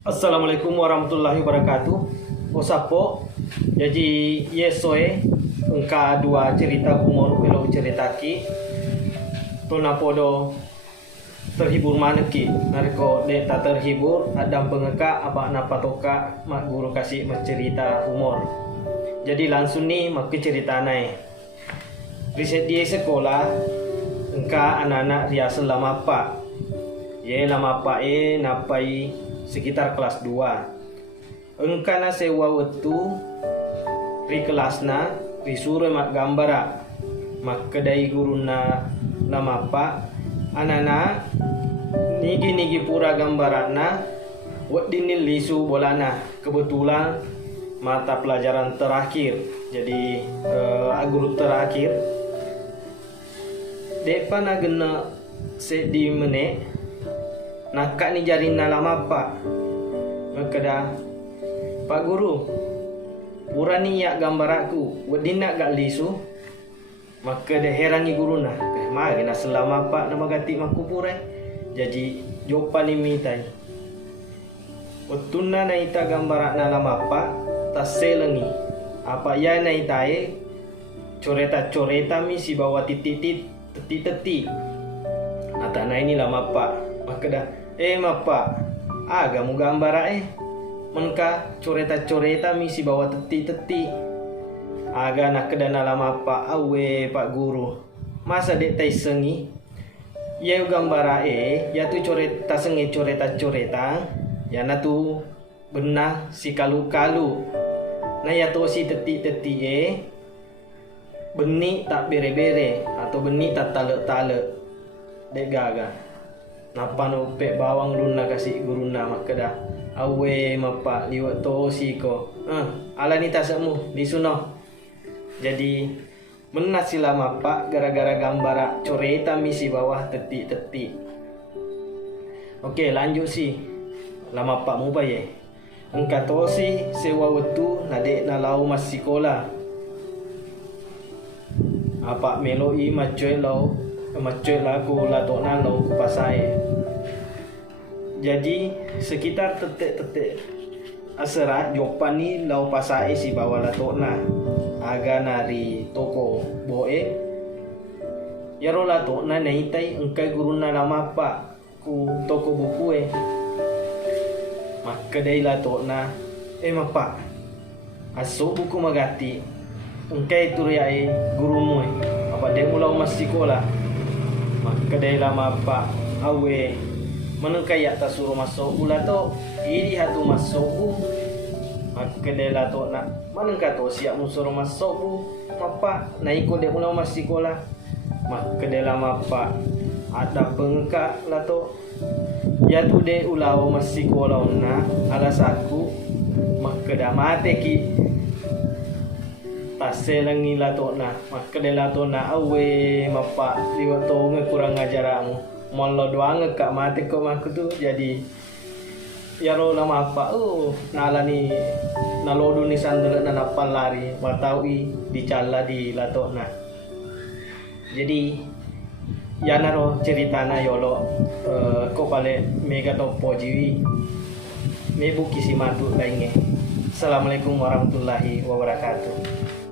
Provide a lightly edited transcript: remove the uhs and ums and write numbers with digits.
Assalamualaikum warahmatullahi wabarakatuh. Osapo, jadi yesoe engka dua cerita humor kalau ceritaki tuna podo terhibur maneki nariko de tak terhibur adam pengeka apa napa toka mak guru kasih mak cerita humor. Jadi langsung nih mak cerita naik riset di sekolah engka anak-anak riasan lama pak ye lama pak napai sekitar kelas 2 engka na sewa wetu ri kelasna ri suruh mak gambara mak kedai guruna lama pak anana nigi pura gambarana wadinil lisu bolana kebetulan mata pelajaran terakhir jadi guru terakhir depan agena sedi mene nakak ni jarina lama pak makada pak guru purani ya gambar aku wadina gak lisu maka de herani guru nah mari na selama pak nama gati maku pure jadi jopa ni mitai utuna na ita gambar na lama pak taselengi apa ya na itae coreta mi si bawa teti nata na ini lama pak maka dah mapa agamu gambara menka coreta mi si bawa teti aga nak kedana lama pak awe pak guru masa dek tai sengi ya gambara ya tu coreta sengi coreta ya na tu benah si kalu na ya tu si teti benih tak bere atau benih tak tale dek gaga napa no pe bawang luna kasih guruna makada awe mapa liwat to siko ala ni tasamu di suno jadi menas sila mapa gara-gara gambara coreta misi bawah teti oke lanjut sih lama pak mu baye engka to si sewa wetu nade na lau mas sekolah apa meloi macoy lagu lato nalo ku pasai jadi sekitar tetek asera jopani lau pasai si bawa lato na aga nari toko boe yaro lato na naitai engkai guruna lama pa ku toko buku maka dai lato na mapa aso buku magati engkai turiai gurumu apa dia mulau mas sekolah maka dai lama pa awe menengkai atas suruh masuk ula to iri hatu masuk maka dai lato na menengka to siap musuh masuk mapa naiko dek mulau mas sekolah maka dai lama pa ada pengka lato ya tu de ulau mas sekolah na alas aku maka dah mate ki taselangi lato na maka de lato na awe mapa liwat to kurang ngajaramu mollo doang kak mate ko maku tu jadi ya ro lama apa nalani nalodo ni sandal na napal lari matawi dicala di lato na jadi ya naro cerita na yolo ko pale mega topo jiwi mebu kisi matu lainnya. Assalamualaikum warahmatullahi wabarakatuh.